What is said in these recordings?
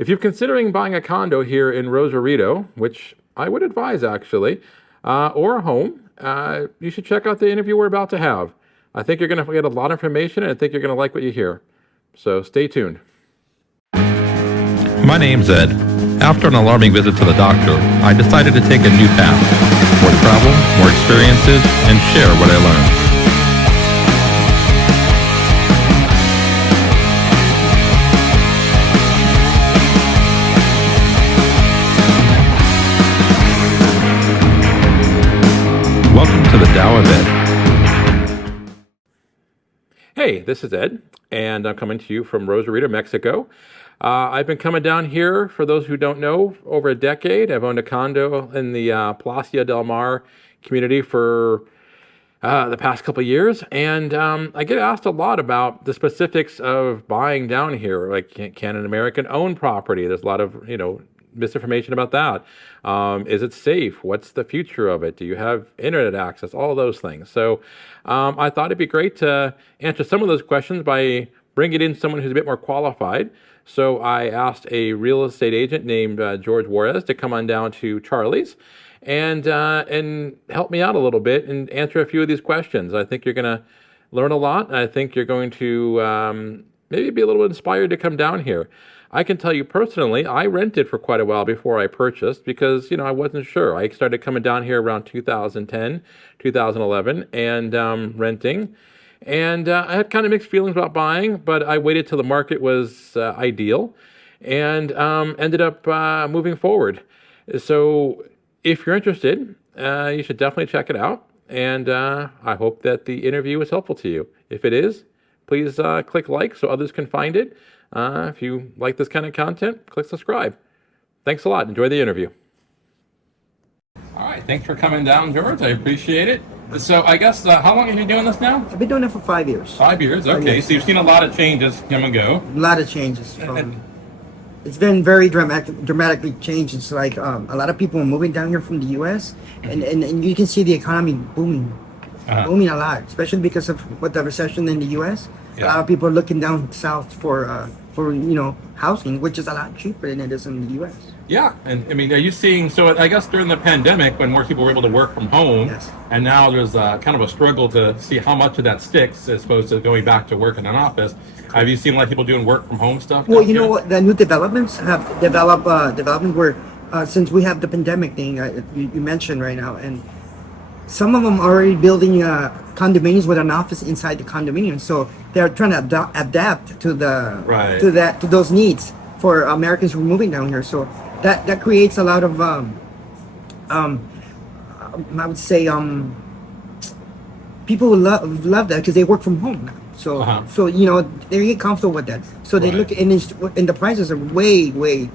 If you're considering buying a condo here in Rosarito, which I would advise actually, or a home, you should check out the interview we're about to have. I think you're going to get a lot of information, and I think you're going to like what you hear. So stay tuned. My name's Ed. After an alarming visit to the doctor, I decided to take a new path. More travel, more experiences, and share what I learned. Welcome to the Tao of Ed. Hey, this is Ed, and I'm coming to you from Rosarito, Mexico. I've been coming down here, for those who don't know, over a decade. I've owned a condo in the Placia del Mar community for the past couple of years, and I get asked a lot about the specifics of buying down here. Like, can an American own property? There's a lot of, misinformation about that. Is it safe? What's the future of it? Do you have internet access? All of those things. So I thought it'd be great to answer some of those questions by bringing in someone who's a bit more qualified. So I asked a real estate agent named George Juarez to come on down to Charlie's and help me out a little bit and answer a few of these questions. I think you're going to learn a lot. I think you're going to maybe be a little inspired to come down here. I can tell you personally, I rented for quite a while before I purchased because, I wasn't sure. I started coming down here around 2010, 2011 and renting. And I had kind of mixed feelings about buying, but I waited till the market was ideal and ended up moving forward. So if you're interested, you should definitely check it out. And I hope that the interview is helpful to you. If it is, please click like so others can find it. If you like this kind of content, click subscribe. Thanks a lot. Enjoy the interview. All right. Thanks for coming down, George. I appreciate it. So I guess, how long have you been doing this now? I've been doing it for 5 years. 5 years. Okay. So you've seen a lot of changes come and go. A lot of changes. It's been very dramatically changed. It's like a lot of people are moving down here from the U.S. and you can see the economy booming a lot, especially because of what the recession in the U.S. Yeah. A lot of people are looking down south for housing, which is a lot cheaper than it is in the U.S. Yeah, and I mean, are you seeing? So I guess during the pandemic, when more people were able to work from home, yes. And now there's kind of a struggle to see how much of that sticks as opposed to going back to work in an office. Have you seen a lot of people doing work from home stuff? Well, you know what? The new developments have developed development where since we have the pandemic thing you mentioned right now, and some of them are already building condominiums with an office inside the condominium. So they're trying to adapt to to those needs for Americans who are moving down here. So that creates a lot of I would say people love that because they work from home now. So so they get comfortable with that. So they look and the prices are way.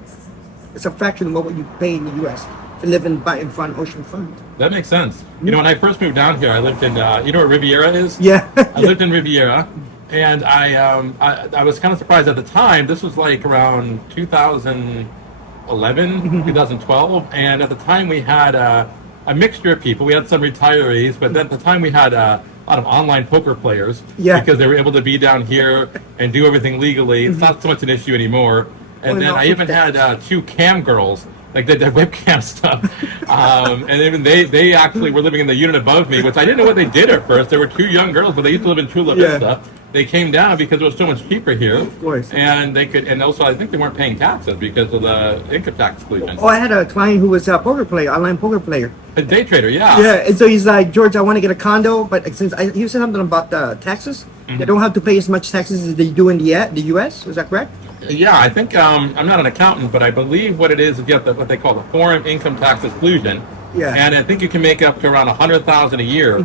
It's a fraction of what you pay in the U.S. to live in front ocean front. That makes sense. When I first moved down here, I lived in you know where Riviera is? Yeah. I lived in Riviera, and I was kind of surprised at the time. This was like around 2011, 2012, and at the time we had a mixture of people. We had some retirees, but at the time we had a lot of online poker players because they were able to be down here and do everything legally. It's not so much an issue anymore. And then I even had 2 cam girls. Like they did webcam stuff, and even they actually were living in the unit above me, which I didn't know what they did at first. There were 2 young girls, but they used to live in Tulip and stuff. They came down because it was so much cheaper here, of course, and they could, and also I think they weren't paying taxes because of the income tax exclusion. Oh, I had a client who was a poker player, online poker player, a day trader, yeah. Yeah, and so he's like, George, I want to get a condo, but since he said something about the taxes, they don't have to pay as much taxes as they do in the U.S. Is that correct? Yeah, I think I'm not an accountant, but I believe what it is you have what they call the foreign income tax exclusion. Yeah. And I think you can make up to around $100,000 a year,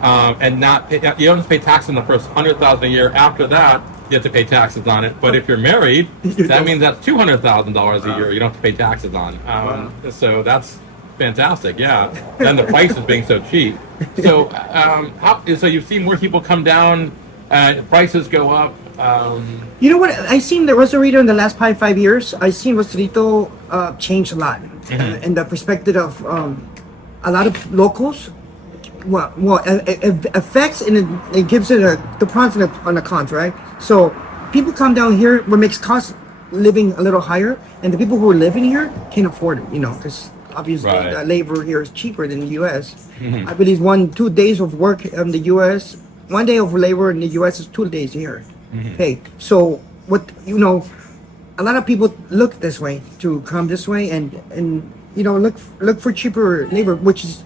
and not pay, you don't have to pay taxes on the first $100,000 a year. After that, you have to pay taxes on it. But if you're married, that means that's $200,000 a year you don't have to pay taxes on. So that's fantastic. Yeah. And the price is being so cheap. So so you've seen more people come down, prices go up. You know what? I seen the Rosarito in the last 5 years. I seen Rosarito change a lot, in the perspective of a lot of locals. Well, it affects and it gives it the pros and the cons, right? So people come down here, what makes costs living a little higher, and the people who are living here can afford it. Because obviously Right. the labor here is cheaper than the U.S. I believe 2 days of work in the U.S. 1 day of labor in the U.S. is 2 days here. Okay, so what a lot of people look this way to come this way and look for cheaper labor, which is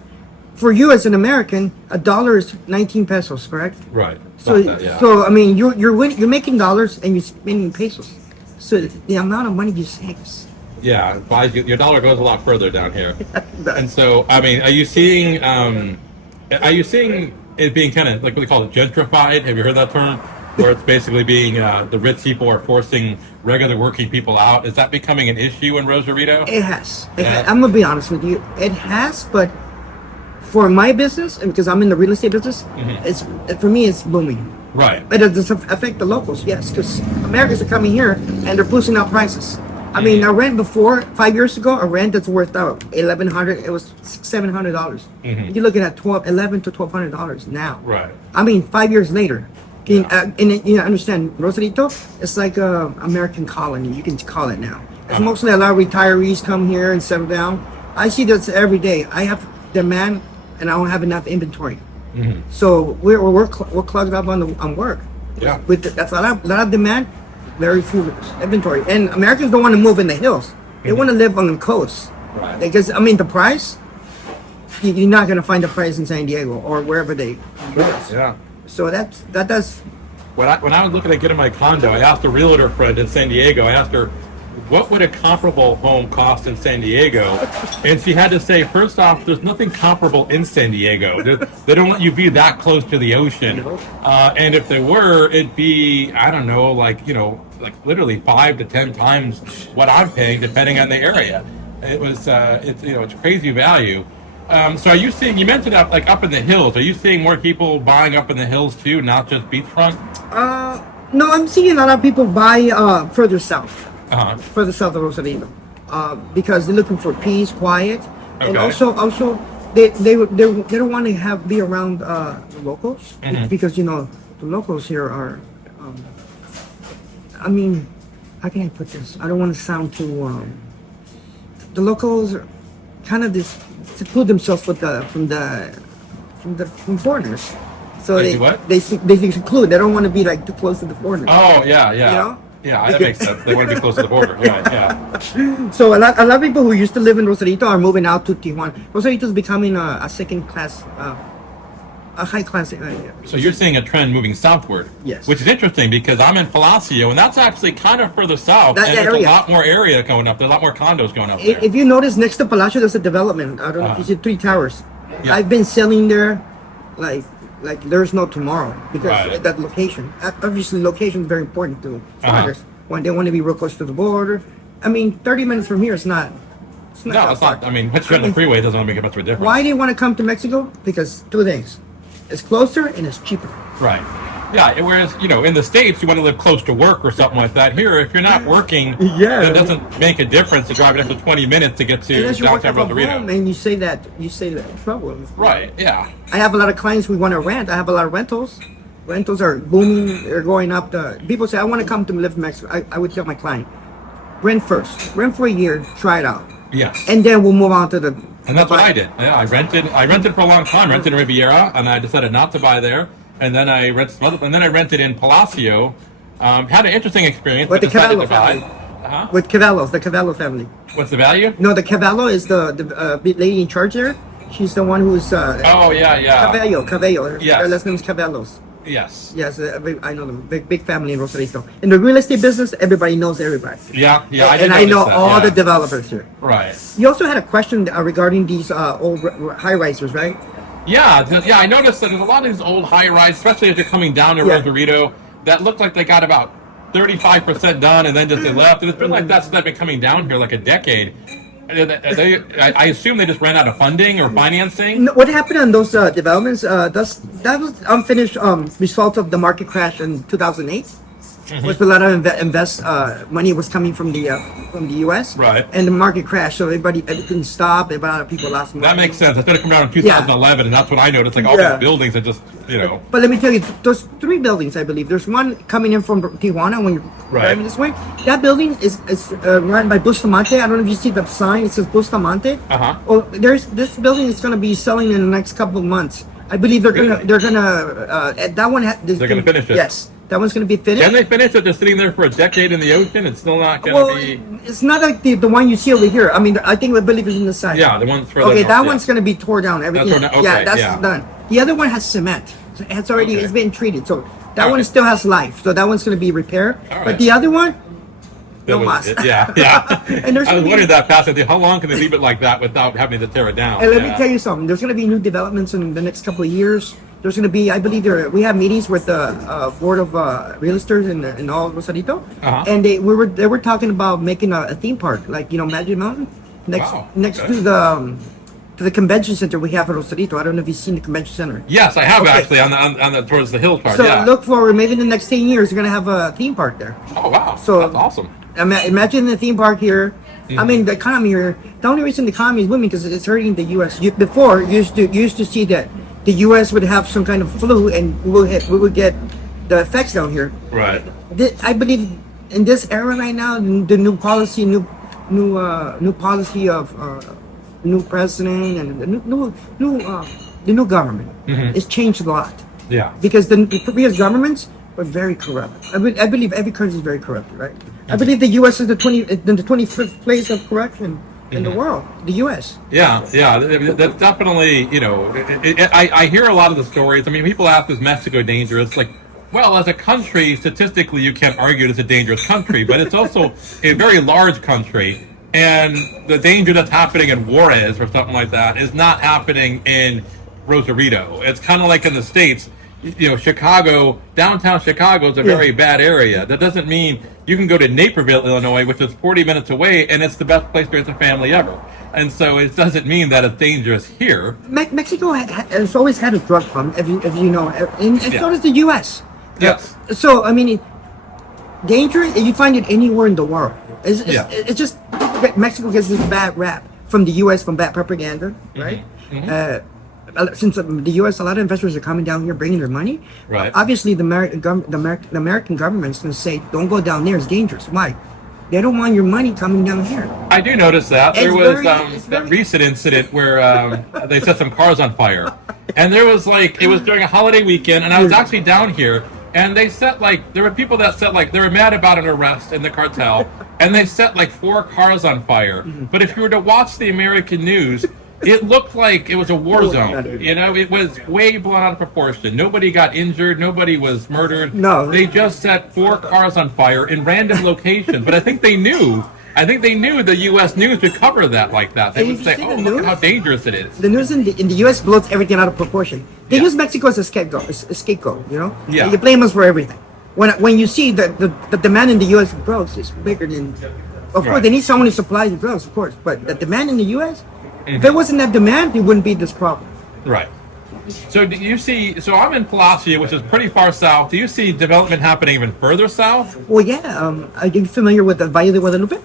for you as an American, $1 is 19 pesos, correct? Right. So, About that, yeah. so I mean, you're making dollars and you're spending pesos. So the amount of money you save. Yeah, your dollar goes a lot further down here. And so, I mean, are you seeing it being kind of like what they call it, gentrified? Have you heard that term? Where it's basically being the rich people are forcing regular working people out. Is that becoming an issue in Rosarito? It has. Yeah. I'm gonna be honest with you. It has, but for my business, and because I'm in the real estate business, for me it's booming. Right. But it does affect the locals, yes, because Americans are coming here and they're boosting up prices. I mean, a rent before 5 years ago, a rent that's worth out $1,100, it was $700. You're looking at $1,100 to $1,200 now. Right. I mean, 5 years later. And understand, Rosarito, it's like a American colony. You can call it now. It's mostly a lot of retirees come here and settle down. I see this every day. I have demand, and I don't have enough inventory. So we're clogged up on work. Yeah. That's a lot of demand, very few inventory. And Americans don't want to move in the hills. They want to live on the coast. Right. Because I mean, the price, you're not gonna find the price in San Diego or wherever they live. Yeah. So that does. When I was looking at getting my condo, I asked a realtor friend in San Diego. I asked her, what would a comparable home cost in San Diego? And she had to say, first off, there's nothing comparable in San Diego. They don't let you be that close to the ocean. And if there were, it'd be, I don't know, like literally 5 to 10 times what I'm paying, depending on the area. It was, it's crazy value. So are you seeing, you mentioned up in the hills, are you seeing more people buying up in the hills too, not just beachfront? No, I'm seeing a lot of people buy further south. Further south of Rosarito, because they're looking for peace, quiet, and Okay. also they don't want to be around the locals because the locals here are. I mean, how can I put this? I don't want to sound too. The locals are kind of seclude themselves from foreigners. So They do what? they seclude. They don't want to be like too close to the foreigners. Oh, yeah. know? Yeah, that makes sense. They want to be close to the border. Yeah. So a lot of people who used to live in Rosarito are moving out to Tijuana. Rosarito is becoming a second class, a high class area. So you're seeing a trend moving southward. Yes. Which is interesting because I'm in Palacio, and that's actually kind of further south. That and there's area. a lot more area going up. There's a lot more condos going up there. If you notice, next to Palacio, there's a development. I don't know if you see 3 towers. Yeah. I've been selling there, like there's no tomorrow because Right. that location. Obviously, location is very important to foreigners when they want to be real close to the border. I mean, 30 minutes from here is not. No, that it's far. not. I mean, once you're on the freeway, it doesn't make much of a difference. Why do you want to come to Mexico? Because 2 things: it's closer and it's cheaper. Right. Yeah, whereas, in the States, you want to live close to work or something like that. Here, if you're not working, Yeah. it doesn't make a difference to drive an extra 20 minutes to get to Unless you're working downtown from home Rosarito. and you say that trouble. Right, yeah. I have a lot of clients who want to rent. I have a lot of rentals. Rentals are booming. They're going up. People say, I want to come to live in Mexico. I would tell my client, rent first. Rent for a year. Try it out. Yes. And then we'll move on to the... And that's what I did. Yeah, I rented for a long time. Rented in Riviera, and I decided not to buy there. And then I rented in Palacio. Had an interesting experience. With but the decided Cavallo to buy. family. With Cavallos, the Cavallo family. What's the value? No, the Cavallo is the lady in charge there. She's the one who's... Oh, yeah. Cabello. Yes. Their last name is Cavallos. Yes. Yes, I know them. Big family in Rosarito. In the real estate business, everybody knows everybody. Yeah. And I know all the developers here. Right. You also had a question regarding these old high-risers, right? Yeah. I noticed that there's a lot of these old high-rise, especially as you're coming down to Yeah. Rosarito, that look like they got about 35% done and then just they left. And it's been like that since I've been coming down here, like a decade. I assume they just ran out of funding or financing. No, what happened on those developments? That was unfinished result of the market crash in 2008. was a lot of money was coming from the U.S. Right. And the market crashed, so everything stopped. A lot of people lost money. That makes sense. It's going to come around in 2011, and that's what I noticed. Like all Yeah. these buildings are just, you know. But let me tell you, those 3 buildings, I believe. There's one coming in from Tijuana when you're Right. driving this way. That building is run by Bustamante. I don't know if you see the sign. It says Bustamante. Uh-huh. Oh, this building is going to be selling in the next couple of months. I believe they're gonna that one. They're gonna finish it. Yes, that one's gonna be finished. Can they finish it? They're sitting there for a decade in the ocean. It's still not going Well, to be. it's not like the one you see over here. I mean, I believe it's in the side. Yeah, the ones further Okay, north, that yeah. one's gonna be tore down. Everything. torn down, okay, yeah, that's yeah. done. The other one has cement. So it's already Okay. it's been treated. So that All one right. still has life. So that one's gonna be repaired. All But right. the other one, That no was mas. it. Yeah, yeah. And there's I was gonna be- wondering that passage. How long can they leave it like that without having to tear it down? And let me Yeah. tell you something. There's going to be new developments in the next couple of years. There's going to be, I believe, we have meetings with the board of realtors in all of Rosarito, Uh-huh. and they were talking about making a theme park, like Magic Mountain, next Wow. next Okay. to the convention center we have at Rosarito. I don't know if you've seen the convention center. Yes, I have Okay. actually on the towards the hill part. So yeah. look forward, maybe in the next 10 years, you're going to have a theme park there. Oh wow. So- That's awesome. Imagine the theme park here. I Mm-hmm. mean, the economy here. The only reason the economy is booming because it's hurting the U.S. Before, you used to see that the U.S. would have some kind of flu and we would get the effects down here. Right. I believe in this era right now, the new policy, new policy of new president and the new government, it's changed a lot Yeah. because the previous governments were very corrupt. I believe every country is very corrupt, right? I believe the U.S. is the 25th place of corruption in the world. The U.S. Yeah, yeah, that's definitely, you know, I hear a lot of the stories. I mean, people ask, is Mexico dangerous? Like, well, as a country, statistically, you can't argue it's a dangerous country, but it's also a very large country. And the danger that's happening in Juarez or something like that is not happening in Rosarito. It's kind of like in the States, you know, Chicago, downtown Chicago is a very bad area. That doesn't mean you can go to Naperville, Illinois, which is 40 minutes away, and it's the best place to raise a family ever. And so it doesn't mean that it's dangerous here. Mexico has always had a drug problem, if you know, and so does the U.S. Yes. So I mean, danger you find it anywhere in the world. It's just Mexico gets this bad rap from the U.S. from bad propaganda, right? Since the U.S. a lot of investors are coming down here bringing their money. Right. Obviously, the American government's going to say, "Don't go down there; it's dangerous." Why? They don't want your money coming down here. I do notice that. There It's was very- that recent incident where they set some cars on fire. And there was like, it was during a holiday weekend, and I was actually down here, and they set like, there were people that set like, they were mad about an arrest in the cartel, and they set like 4 cars on fire. But if you were to watch the American news, it looked like it was a war zone. You know, it was way blown out of proportion. Nobody got injured. Nobody was murdered. No. They just set 4 cars on fire in random locations. But I think they knew the U.S. news would cover that like that. They And would if you say, see "Oh, the look at news- how dangerous it is." The news in the U.S. blows everything out of proportion. They Yeah. use Mexico as a scapegoat, you know? Yeah. You blame us for everything. When you see that the demand in the U.S. for drugs is bigger than... Of course, Right. they need someone to supply the drugs, of course. But the demand in the U.S., if Mm-hmm. there wasn't that demand, there wouldn't be this problem. Right. So do you see? So I'm in Palacio, which is pretty far south. Do you see development happening even further south? Well, yeah. Are you familiar with the Valle de Guadalupe?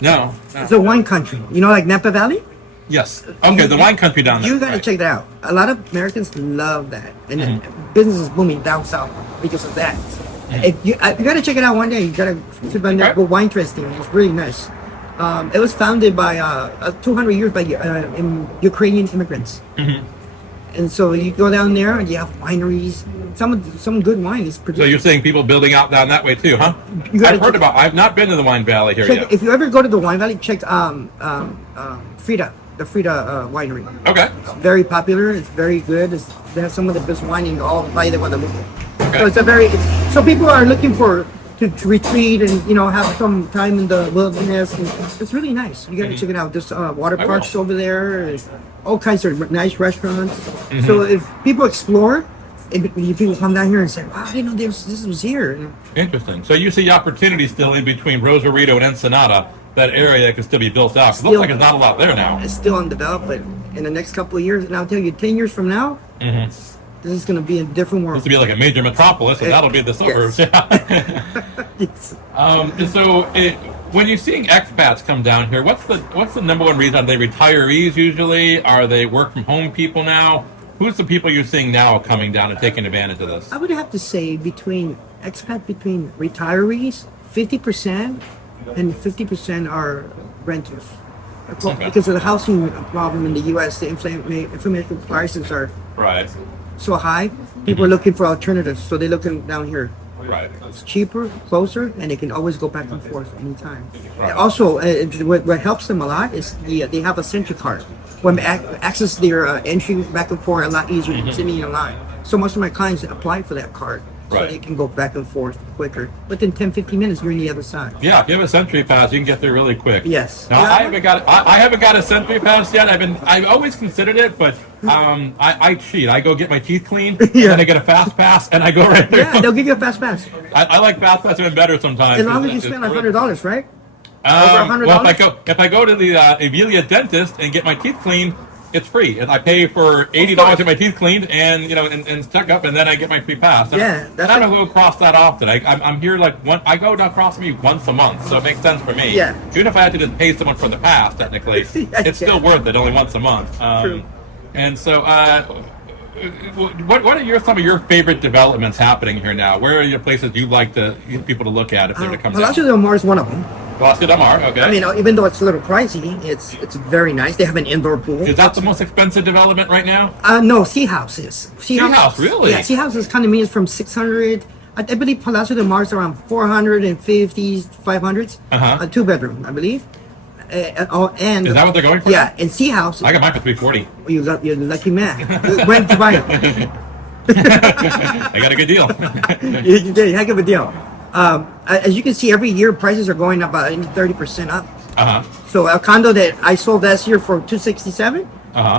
No. It's a wine country. You know, like Napa Valley? Yes. Okay, the wine country down there. You gotta Right. check that out. A lot of Americans love that, and Mm-hmm. business is booming down south because of that. If you gotta check it out one day. You gotta sit down there, Okay. go wine tasting. It's really nice. It was founded by 200 years by Ukrainian immigrants, and so you go down there and you have wineries. Some good wine is produced. So you're saying people building out down that way too, huh? You gotta I've heard check- about. I've not been to the Wine Valley here Check, yet. if you ever go to the Wine Valley, check Frida, the Frida winery. Okay. Very popular. It's very good. They have some of the best wine in all Valle de Guadalupe. Okay. So so people are looking to retreat and have some time in the wilderness. And it's really nice. You gotta check it out. There's water I parks will. over there. There's all kinds of nice restaurants. Mm-hmm. So if people explore, if people come down here and say, "Wow, I didn't know this was here." Interesting. So you see opportunity still in between Rosarito and Ensenada, that area that can still be built out. It looks like there's not a lot there now. It's still undeveloped, but in the next couple of years, and I'll tell you, 10 years from now, This is going to be a different world. This will be like a major metropolis, and that'll be the suburbs. Yes. When you're seeing expats come down here, what's the number one reason? Are they retirees usually? Are they work from home people now? Who's the people you're seeing now coming down and taking advantage of this? I would have to say between retirees, 50% and 50% are renters. Okay. Because of the housing problem in the U.S., the inflation prices are Right. so high. People are looking for alternatives, so they're looking down here. Right. It's cheaper, closer, and they can always go back and forth anytime. Right. And also, what helps them a lot is they have a Century card. When access their entry back and forth a lot easier than sitting in line. So most of my clients apply for that card. So Right. they can go back and forth quicker. Within 10-15 minutes, you're on the other side. Yeah, if you have a Century Pass, you can get there really quick. Yes. Now, Yeah. I haven't got a Century Pass yet. I've always considered it, but I cheat. I go get my teeth cleaned, Yeah. then I get a Fast Pass, and I go right there. Yeah, they'll give you a fast pass. I like Fast Pass even better sometimes. As long as you It's spend really- $100, right? Over $100? Well, if I go to the Avelia dentist and get my teeth cleaned, it's free. And I pay for $80 to get my teeth cleaned and check up, and then I get my free pass. Yeah, and I don't go across that often. I'm here like I go across me once a month, so it makes sense for me. Yeah. Even if I had to just pay someone for the pass, technically, it's still worth it. Only once a month. True. And so. What are some of your favorite developments happening here now? Where are your places you'd like people to look at if they're to come Palacio down? del Mar is one of them. Palacio del Mar, okay. I mean, even though it's a little pricey, it's very nice. They have an indoor pool. Is that the most expensive development right now? No, Sea House is. Sea House, really? Yeah, Sea House is condominiums from 600. I believe Palacio del Mar is around 450s, 500s. Uh-huh. A 2-bedroom, I believe. And Is that what they're going for? Yeah, and Sea House. I got mine for $340. You're a lucky man. When to buy it? I got a good deal. You did a heck of a deal. As you can see, every year prices are going up about 30% up. Uh-huh. So a condo that I sold last year for $267,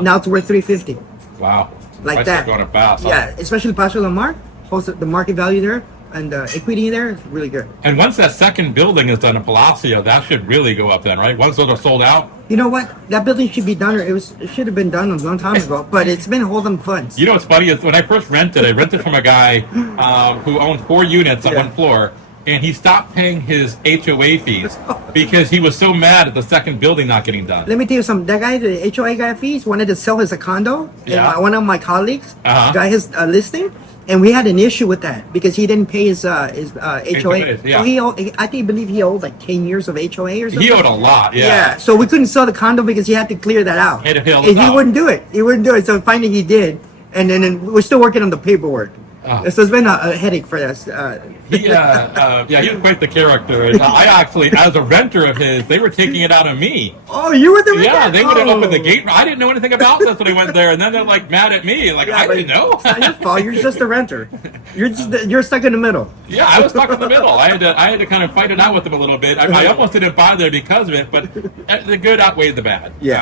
now it's worth $350. Wow. Like Prices that. are going up fast. Huh? Yeah, especially Palacio del Mar. Holds the market value there and equity there is really good. And once that second building is done in Palacio, that should really go up then, right? Once those are sold out? You know what? That building should be done, or it should have been done a long time ago, but it's been holding funds. You know what's funny is when I first rented, I rented from a guy who owned 4 units on Yeah. one floor, and he stopped paying his HOA fees because he was so mad at the second building not getting done. Let me tell you something. That guy, the HOA guy fees, wanted to sell his condo. Yeah. And one of my colleagues Uh-huh. got his listing, and we had an issue with that because he didn't pay his HOA. yeah. So I believe he owed like 10 years of HOA or something. He owed a lot, yeah. Yeah, so we couldn't sell the condo because he had to clear that out. Had to fill And it he out. wouldn't do it. He wouldn't do it. So finally he did, and then we're still working on the paperwork. Oh. So it's been a headache for us. He was quite the character. And I actually, as a renter of his, they were taking it out of me. Oh, you were the Yeah, renter? they would have Oh. opened the gate. I didn't know anything about this when I went there, and then they're like mad at me. Like, Yeah, I but didn't know. It's not your fault. You're just a renter. You're stuck in the middle. Yeah, I was stuck in the middle. I had to kind of fight it out with them a little bit. I almost didn't buy there because of it, but the good outweighed the bad. It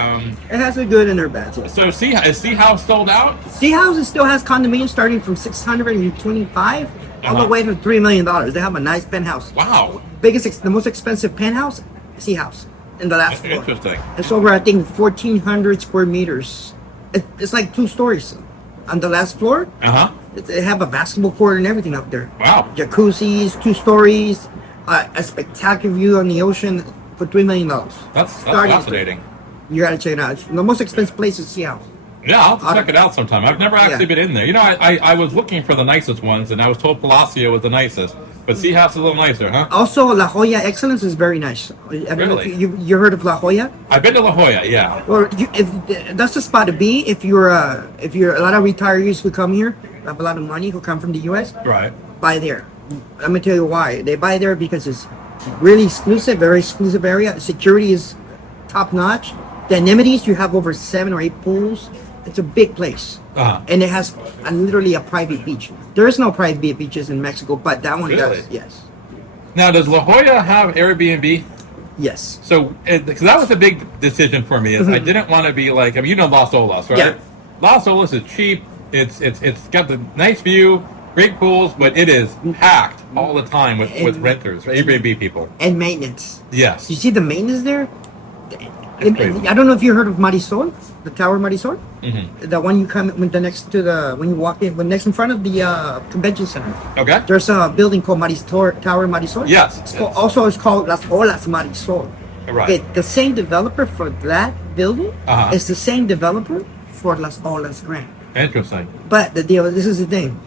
has a good and a bad. Yeah. So is Sea House sold out? Sea House still has condominiums starting from $625 all the Uh-huh. way to $3 million. They have a nice penthouse. Wow, The most expensive penthouse, Sea House, in the last floor. interesting. It's over, I think, 1,400 square meters. It's like 2 stories. On the last floor, they have a basketball court and everything up there. Wow. Jacuzzis, 2 stories, a spectacular view on the ocean for $3 million. That's Starting- fascinating. You gotta check it out. It's the most expensive place is Sea House. Yeah, I'll have to check it out sometime. I've never actually Yeah. been in there. You know, I was looking for the nicest ones, and I was told Palacio was the nicest, but Sea House is a little nicer, huh? Also, La Jolla Excellence is very nice. I don't know if Really? you heard of La Jolla. I've been to La Jolla, yeah. Or that's the spot to be if you're a lot of retirees who come here, have a lot of money who come from the U.S. Right. Buy there. I'm gonna tell you why. They buy there because it's really exclusive, very exclusive area. Security is top notch. The amenities, you have over 7 or 8 pools. It's a big place, and it has literally a private beach. There is no private beaches in Mexico, but that one Really? does. Yes, Now, does La Jolla have Airbnb? yes. So, because that was a big decision for me, is I didn't want to be like, I mean, you know Las Olas, right? Yeah. Las Olas is cheap. It's got the nice view, great pools, but it is packed all the time with renters, Airbnb people. And maintenance. Yes. You see the maintenance there? It's crazy. I don't know if you heard of Marisol, the Tower Marisol. Mm-hmm. The one you come when the next to the when you walk in, when next in front of the convention center. Okay. There's a building called Tower Marisol. Yes. It's called, also it's called Las Olas Marisol. Right. Okay, the same developer for that building Uh-huh. is the same developer for Las Olas Grand. Interesting. But the deal, this is the thing.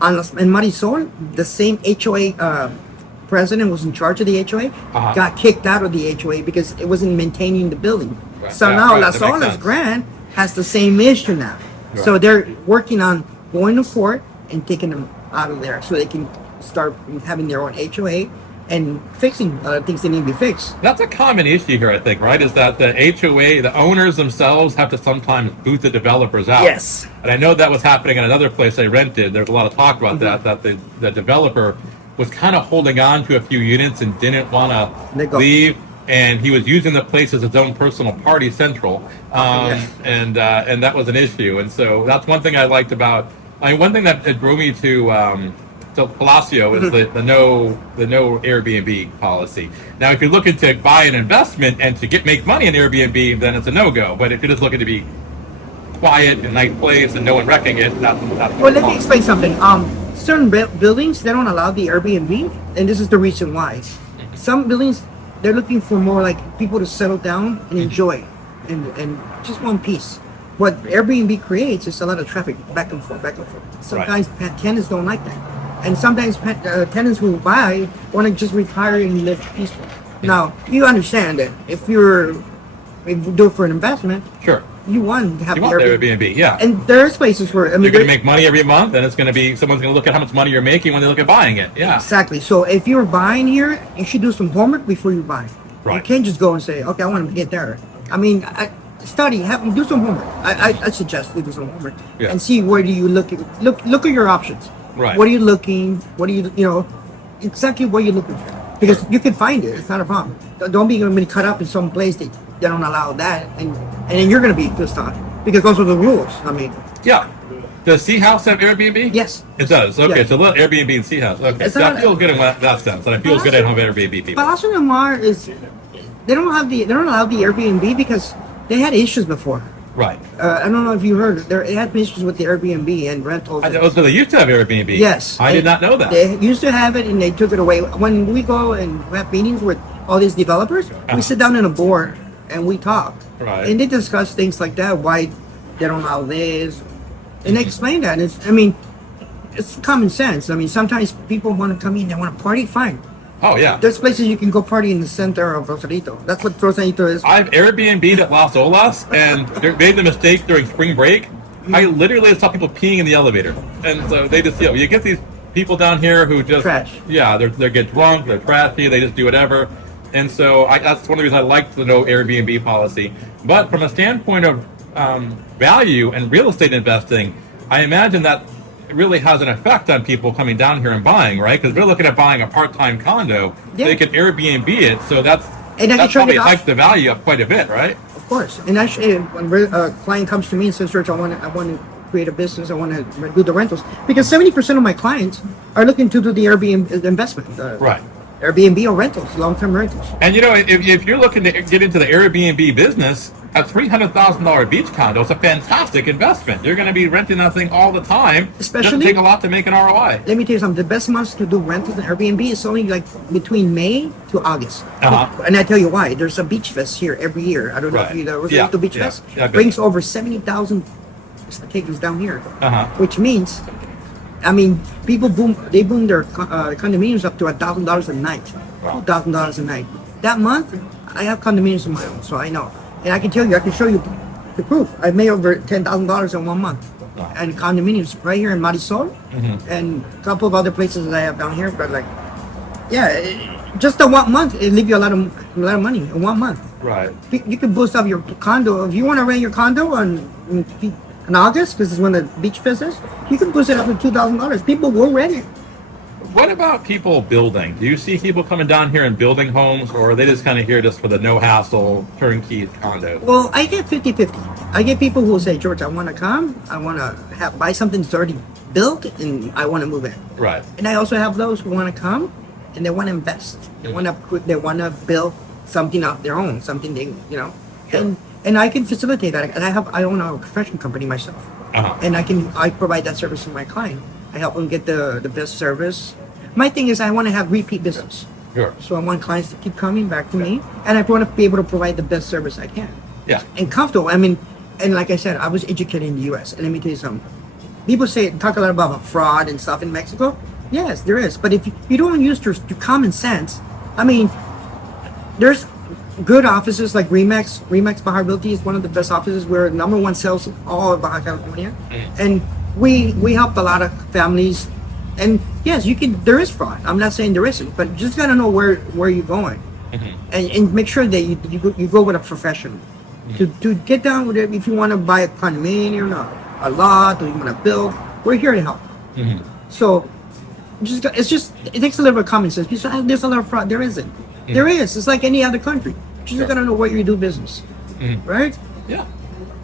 In Marisol, the same HOA president was in charge of the HOA, Uh-huh. got kicked out of the HOA because it wasn't maintaining the building. Right. So Yeah, now right, Las that makes Olas sense. Grand has the same issue now. Right. So they're working on going to court and taking them out of there so they can start having their own HOA and fixing things that need to be fixed. That's a common issue here, I think, right? Is that the HOA, the owners themselves have to sometimes boot the developers out. Yes. And I know that was happening in another place I rented. There's a lot of talk about that the developer was kind of holding on to a few units and didn't want They to go. leave. And he was using the place as his own personal party central. Yeah. And that was an issue. And so that's one thing I liked about, one thing that it drew me to Palacio is the no Airbnb policy. Now, if you're looking to buy an investment and to make money in Airbnb, then it's a no-go. But if you're just looking to be quiet and nice place and no one wrecking it, that's Well, let me explain something. Certain buildings, they don't allow the Airbnb, and this is the reason why. Some buildings, they're looking for more like people to settle down and enjoy, and just one piece. What Airbnb creates is a lot of traffic back and forth, back and forth. Sometimes tenants don't like that, and sometimes tenants who buy want to just retire and live peaceful. Now, you understand that if you do it for an investment, Sure. you want to have You the want the Airbnb. Airbnb, yeah. And there's places where You're going to make money every month, and it's going to be someone's going to look at how much money you're making when they look at buying it. Yeah. Exactly. So if you're buying here, you should do some homework before you buy. Right. You can't just go and say, okay, I want to get there. I mean, do some homework. I suggest you do some homework Yeah. and see where do you look at your options. Right. What are you looking? What are you exactly what you're looking for? Because you can find it. It's not a problem. Don't be going to be cut up in some place that they don't allow that, and then you're going to be pissed off because those are the rules. I mean, Yeah. Does Sea House have Airbnb? yes. It does. Okay, Yeah. so little Airbnb and Sea House. Okay, It's that not- feels good in that sense. And it feels good to have Airbnb people. Palacio Del Mar they don't allow the Airbnb because they had issues before. Right. I don't know if you heard, they had issues with the Airbnb and rentals. So they used to have Airbnb. Yes. I did not know that. They used to have it and they took it away. When we go and have meetings with all these developers, we sit down in a board and we talk. Right. And they discuss things like that, why they don't allow this. And they explain that. It's common sense. I mean, sometimes people want to come in, they want to party, fine. Oh, yeah. There's places you can go party in the center of Rosarito. That's what Rosarito is. I've Airbnb'd at Las Olas and they made the mistake during spring break. I literally saw people peeing in the elevator. And so they just, you get these people down here who just, Trash. yeah, they get drunk, they're trashy, they just do whatever. And so that's one of the reasons I like the no Airbnb policy. But from a standpoint of value and real estate investing, I imagine that it really has an effect on people coming down here and buying, right? Because they're looking at buying a part-time condo. Yeah. They can Airbnb it, so that's And I can show you probably the hiked the value up quite a bit, right? Of course. And actually, when a client comes to me and says, George, I want to create a business, I want to do the rentals. Because 70% of my clients are looking to do the Airbnb investment. Right. Airbnb or rentals, long-term rentals. And if you're looking to get into the Airbnb business, a $300,000 beach condo is a fantastic investment. You're going to be renting that thing all the time. Especially- Doesn't take a lot to make an ROI. Let me tell you something. The best months to do rentals and Airbnb is only like between May to August. Uh-huh. And I tell you why. There's a beach fest here every year. I don't know if Right. you know Yeah. the beach Yeah. fest. Yeah, good. Brings over 70,000 takers down here. Uh-huh. Which means, I mean, people boom their condominiums up to $1,000 a night, Wow. $2,000 a night. That month, I have condominiums of my own, so I know, and I can show you the proof. I've made over $10,000 in 1 month, Wow. and condominiums right here in Marisol, Mhm. and a couple of other places that I have down here. But just a 1 month, it leave you a lot of money in 1 month. Right. You can boost up your condo if you want to rent your condo in August, because is when the beach fest is. You can boost it up to $2,000. People will rent it. What about people building? Do you see people coming down here and building homes, or are they just kind of here just for the no-hassle, turnkey condo? Well, I get 50-50. I get people who will say, George, I want to come. I want to buy something that's already built, and I want to move in. Right. And I also have those who want to come, and they want to invest. They want to build something of their own, something they And I can facilitate that. And I own a construction company myself, and I provide that service to my client. I help them get the best service. My thing is I want to have repeat business. Sure. So I want clients to keep coming back to me, and I want to be able to provide the best service I can. Yeah. And comfortable. I mean, and like I said, I was educated in the U.S. And let me tell you something. People talk a lot about fraud and stuff in Mexico. Yes, there is. But if you don't use your common sense, I mean, there's good offices like ReMax. ReMax Baja Realty is one of the best offices. We're number one sales in all of Baja California, and we helped a lot of families. And yes, you can. There is fraud. I'm not saying there isn't, but you just gotta know where you're going, and make sure that you go with a professional to get down with it. If you want to buy a condominium or a lot, or you want to build, we're here to help. So it takes a little bit of common sense. People say, there's a lot of fraud. There isn't. There is. It's like any other country. You just gotta know where you do business, right? Yeah.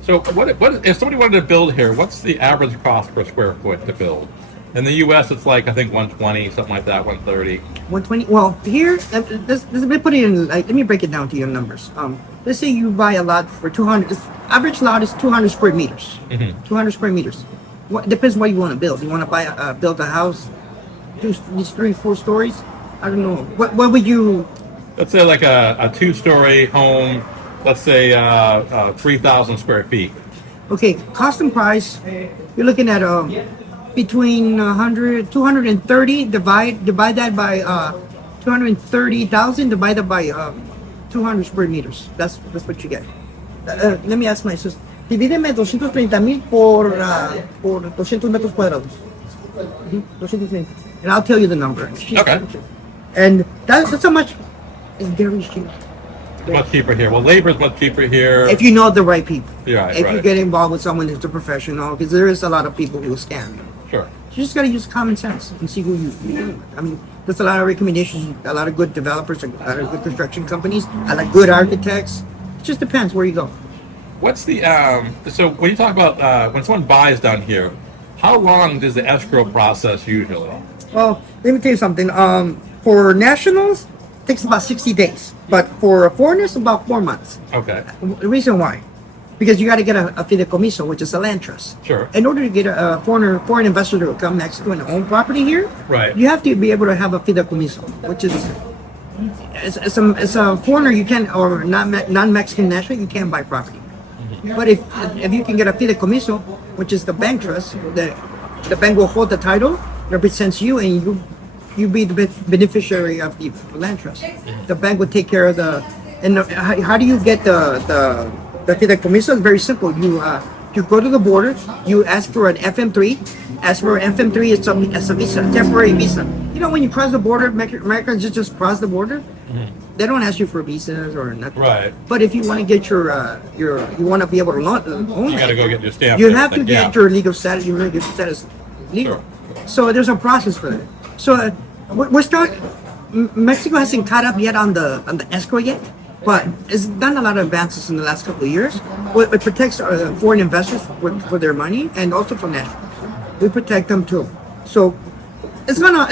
So what if somebody wanted to build here? What's the average cost per square foot to build? In the U.S., it's like I think 120, something like that, 130. 120. Well, here, let me put it in. Let me break it down to your numbers. Let's say you buy a lot for 200. Average lot is 200 square meters. 200 square meters. Depends what you want to build. You want to build a house, these 3-4 stories. I don't know. What would you? Let's say like a 2-story home. Let's say 3,000 square feet. Okay, cost and price. You're looking at between 230. Divide that by 230,000. Divide that by 200 square meters. That's what you get. Let me ask my sister. Divídeme 230,000 por 200 metros cuadrados. 230. And I'll tell you the number. Okay. And that's how much. It's very cheap. Much cheaper here. Well, labor is much cheaper here. If you know the right people. Yeah, if you get involved with someone who's a professional, because there is a lot of people who scam you. Sure. You just got to use common sense and see who you deal with. I mean, there's a lot of recommendations, a lot of good developers, a lot of good construction companies, a lot of good architects. It just depends where you go. What's the so when you talk about when someone buys down here, how long does the escrow process usually? Well, let me tell you something. For nationals, it takes about 60 days, but for foreigners, about 4 months. Okay. The reason why, because you got to get a fideicomiso, which is a land trust. Sure. In order to get a foreign investor to come to Mexico and own property here, Right. you have to be able to have a fideicomiso, which is it's a foreigner you can, or non-Mexican national, you can't buy property. But if you can get a fideicomiso, which is the bank trust, the bank will hold the title, represents you, and you be the beneficiary of the land trust. The bank would take care of how do you get the fideicomiso? It's very simple. You go to the border, you ask for an FM3. Ask for an FM3, it's a visa, temporary visa. You know, when you cross the border, Americans just cross the border. They don't ask you for visas or nothing. Right. But if you want to get you want to be able to own You got to go get your stamp. you and have to everything. get your legal status. Your legal status legal. Sure. So there's a process for that. So we're starting. Mexico hasn't caught up yet on the escrow yet, but it's done a lot of advances in the last couple of years. It protects foreign investors for their money, and also for nationals. We protect them too. So it's gonna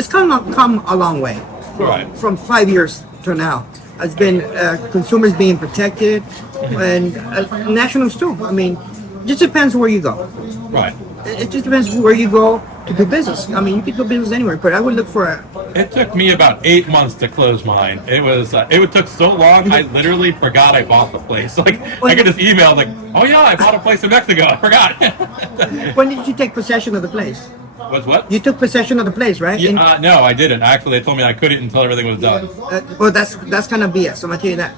come a long way. Right. From 5 years to now, it's been consumers being protected, and nationals too. I mean, it just depends where you go. Right. It just depends where you go to do business. I mean, you could do business anywhere, but I would look for It took me about 8 months to close mine. It took so long. I literally forgot I bought the place. Like I get this email like, "Oh yeah, I bought a place in Mexico. I forgot." When did you take possession of the place? What? You took possession of the place, right? Yeah, no, I didn't. Actually, they told me I couldn't until everything was done. Well, that's kind of BS. I'm gonna tell you that.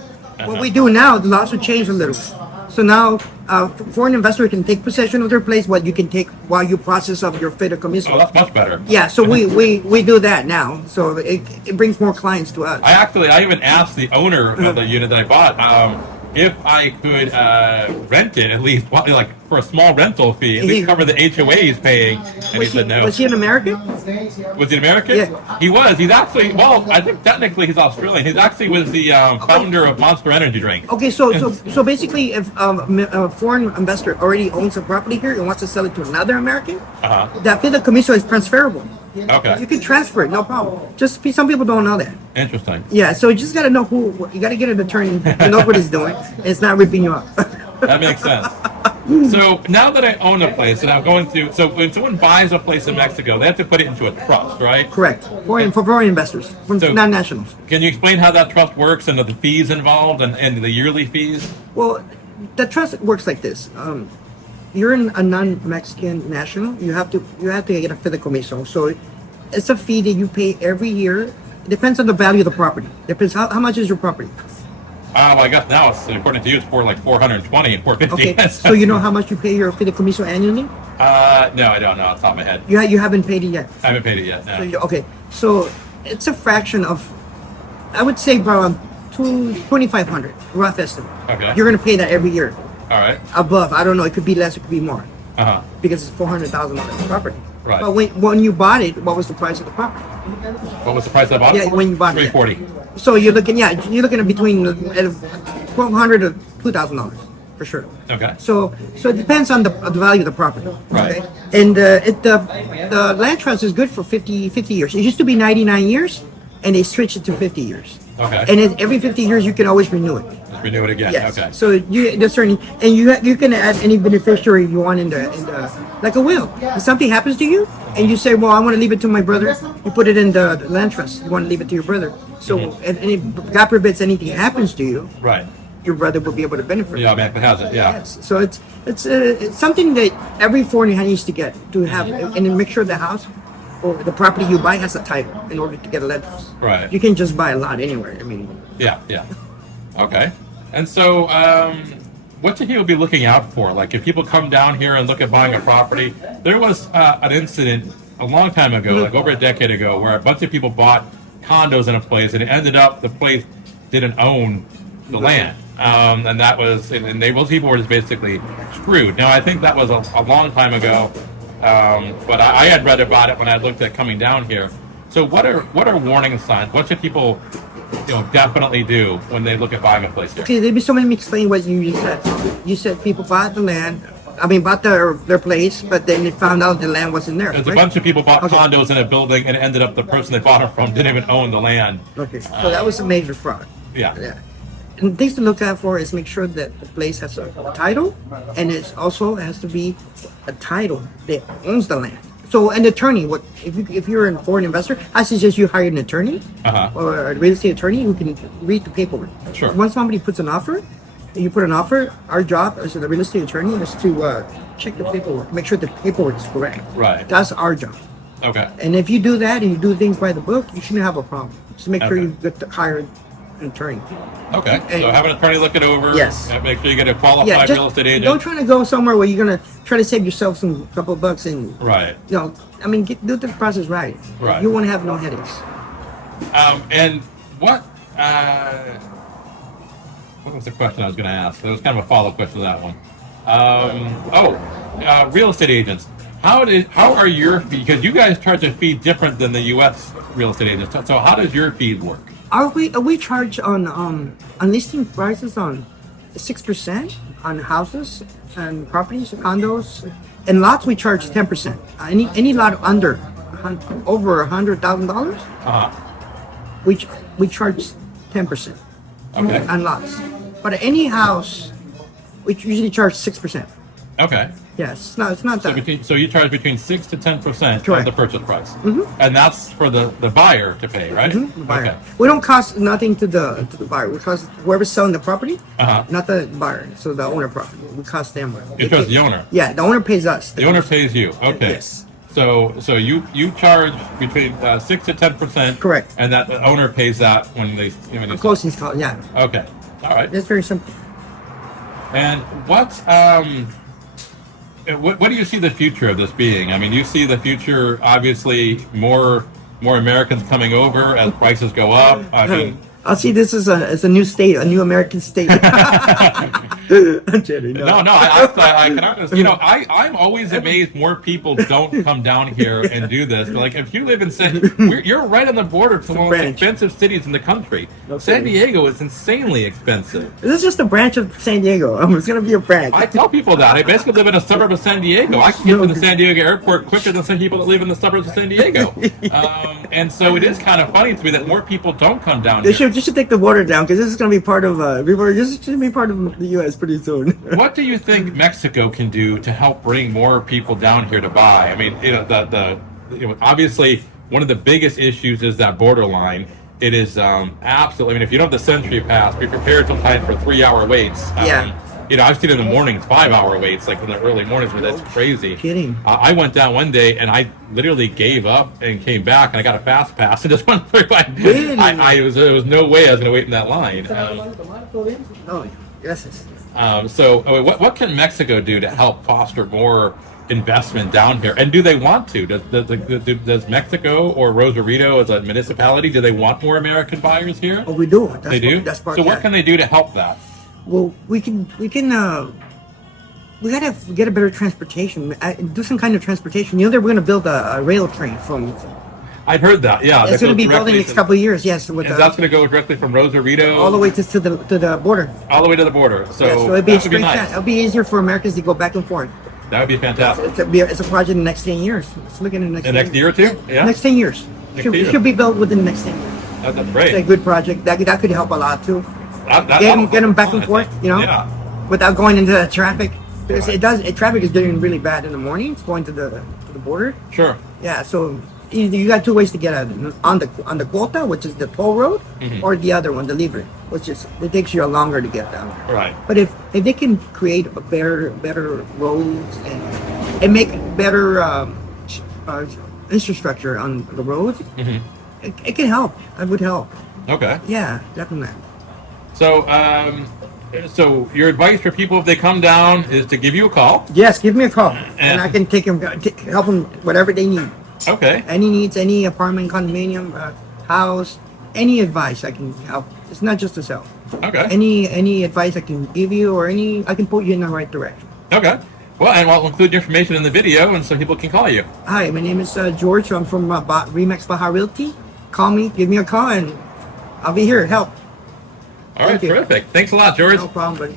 What we do now, the laws have changed a little. So now, foreign investor can take possession of their place. What you can take while you process of your fideicomiso. Oh, that's much better. Yeah, so we do that now. So it brings more clients to us. I even asked the owner of the unit that I bought if I could rent it at least, like for a small rental fee, at least cover the HOA he's paying, and he said no. Was he an American? Was he American? Yeah. He was. He's actually, well, I think technically he's Australian. He actually was the founder of Monster Energy Drink. Okay, so basically, if a foreign investor already owns a property here and wants to sell it to another American, that fideicomiso is transferable. Okay. You can transfer it, no problem. Just some people don't know that. Interesting. Yeah, so you just got to know you got to get an attorney who knows what he's doing. And it's not ripping you off. That makes sense. So now that I own a place and I'm going to, so when someone buys a place in Mexico, they have to put it into a trust, right? Correct. For foreign investors, So- non-nationals. Can you explain how that trust works and the fees involved and the yearly fees? Well, the trust works like this. You're a non-Mexican national. You have to get a fideicomiso. So it's a fee that you pay every year. It depends on the value of the property. Depends how much is your property. I guess now it's, according to you, it's for like 420 and 450. Okay. So you know how much you pay your fideicomiso annually? No, I don't know off the top of my head. You haven't paid it yet. I haven't paid it yet. No. Okay. So it's a fraction of, I would say, around 2,500 rough estimate. Okay. You're gonna pay that every year. All right. Above, I don't know. It could be less. It could be more. Uh-huh. Because it's $400,000 property. Right. But when you bought it, what was the price of the property? What was the price I bought it Yeah, for? when you bought it. 340. So you're looking at between $1,200 to $2,000 for sure. Okay. So it depends on the value of the property. Right. Okay? And the land trust is good for 50 years. It used to be 99 years, and they switched it to 50 years. Okay. And every 50 years you can always renew it. Let's renew it again. Yes. Okay. So there's certain, and you can add any beneficiary you want in the like a will. If something happens to you, and you say, well, I want to leave it to my brother, you put it in the land trust. You want to leave it to your brother. So if God forbids anything happens to you, Right. your brother will be able to benefit. Yeah, Mac has it. Yeah. Yes. So it's something that every foreigner needs to get to have, and then make sure the house or the property you buy has a title in order to get a land trust. Right. You can just buy a lot anywhere. I mean, Yeah. Yeah. Okay. And so, what should people be looking out for? Like, if people come down here and look at buying a property, there was an incident a long time ago, like over a decade ago, where a bunch of people bought condos in a place, and it ended up the place didn't own the land, and that was, and those people were just basically screwed. Now, I think that was a long time ago, but I had read about it when I looked at coming down here. So, what are warning signs? What should people, definitely do when they look at buying a place here? okay, maybe somebody explain what you just said. You said people bought the land. I mean, bought their place, but then they found out the land wasn't there. There's right? a bunch of people bought Okay. condos in a building, and it ended up the person they bought it from didn't even own the land. Okay, so that was a major fraud. Yeah. Yeah. And things to look out for is make sure that the place has a title, and it also has to be a title that owns the land. So an attorney, if you're a foreign investor, I suggest you hire an attorney Uh-huh. or a real estate attorney who can read the paperwork. Sure. Once somebody puts an offer, you put an offer. Our job as a real estate attorney is to check the paperwork, make sure the paperwork is correct. Right. That's our job. Okay. And if you do that and you do things by the book, you shouldn't have a problem. Just make sure Okay. you get to hire an attorney. Okay. And- So have an attorney look it over. Yes. And make sure you get a qualified Yeah, real estate agent. don't try to go somewhere where you're gonna try to save yourself some couple of bucks and Right. I mean, do the process right. Right. You won't have no headaches. And what was the question I was going to ask? There was kind of a follow-up question to that one. Real estate agents. How are your fees? Because you guys charge a fee different than the U.S. real estate agents. So how does your fee work? We charge on listing prices on 6% on houses and properties, condos, and lots. We charge 10%. Any lot under over $100,000, Uh-huh. we charge 10%. Okay. On lots. But any house, we usually charge 6%. Okay. Yes, it's not that. So you charge between 6 to 10% of Correct. the purchase price, and that's for the buyer to pay, right? The buyer. Okay. We don't cost nothing to the buyer. We cost whoever's selling the property, Uh-huh. not the buyer. So the owner property, we cost them. You charge the owner. Yeah, the owner pays us. The owner pays you. Okay. Yes. So you charge between 6 to 10%. Correct. And that the owner pays that when they Closing cost. Yeah, Okay. All right. that's very simple. And what do you see the future of this being? I mean, you see the future, obviously, more Americans coming over as prices go up. I mean, I'll see this as a new state, a new American state. I'm kidding. No, I cannot. You know, I'm always amazed more people don't come down here and do this. But like, if you live in you're right on the border to one of the most branch. expensive cities in the country. Okay. San Diego is insanely expensive. This is just a branch of San Diego. It's gonna be a branch. I tell people that. I basically live in a suburb of San Diego. I can get to the San Diego airport quicker than some people that live in the suburbs of San Diego. And so it is kind of funny to me that more people don't come down They here. should take the border down because this is gonna be part of. This is gonna be part of the U.S. pretty soon. What do you think Mexico can do to help bring more people down here to buy? I mean, you know, obviously one of the biggest issues is that borderline. It is absolutely. I mean, if you don't have the Century Pass, be prepared sometimes for 3-hour waits. Yeah. You know, I've seen in the mornings 5-hour waits, like in the early mornings, where that's crazy. Kidding. I went down one day and I literally gave up and came back and I got a fast pass and just went through. Really? There was no way I was going to wait in that line. Oh, yes. So, what can Mexico do to help foster more investment down here? And do they want to? Does Mexico or Rosarito as a municipality, do they want more American buyers here? Oh, we do. That's They do? That's part. So what yeah. can they do to help that? Well, we gotta get a better transportation. Do some kind of transportation. You know, they're gonna build a rail train from. I've heard that, yeah. It's gonna be built in the next couple of years. Yes, with And that's going to go directly from Rosarito all the way to the border. all the way to the border. So, Yeah, so it'd be that would be straight. nice. It'll be easier for Americans to go back and forth. That would be fantastic. It's a project in the next 10 years. Let's look at the next. The next year or two? Yeah. Next 10 years. Next Should, year. should be built within the next 10 years. That's It's a great. good project. That could help a lot too. That'll Get them back fun, and I forth. think. You know. Yeah. Without going into the traffic. Because Right. traffic is getting really bad in the mornings going to the border. Sure. Yeah, so either you got two ways to get out on the quota, which is the toll road, Mhm. or the other one, the libre, which is it takes you longer to get down. Right. But if they can create a better roads and make better infrastructure on the roads, Hmm. it can help. It would help. Okay. Yeah, definitely. So your advice for people if they come down is to give you a call. Yes, give me a call, and And- I can help them whatever they need. Okay. Any needs, any apartment, condominium, house, any advice I can help. It's not just to sell. Okay. Any advice I can give you, or I can put you in the right direction. Okay. Well, and we'll include your information in the video, and so people can call you. Hi, my name is George. I'm from ReMax Baja Realty. Call me, give me a call, and I'll be here to help. All right. Thank you. Terrific. Thanks a lot, George. No problem, buddy.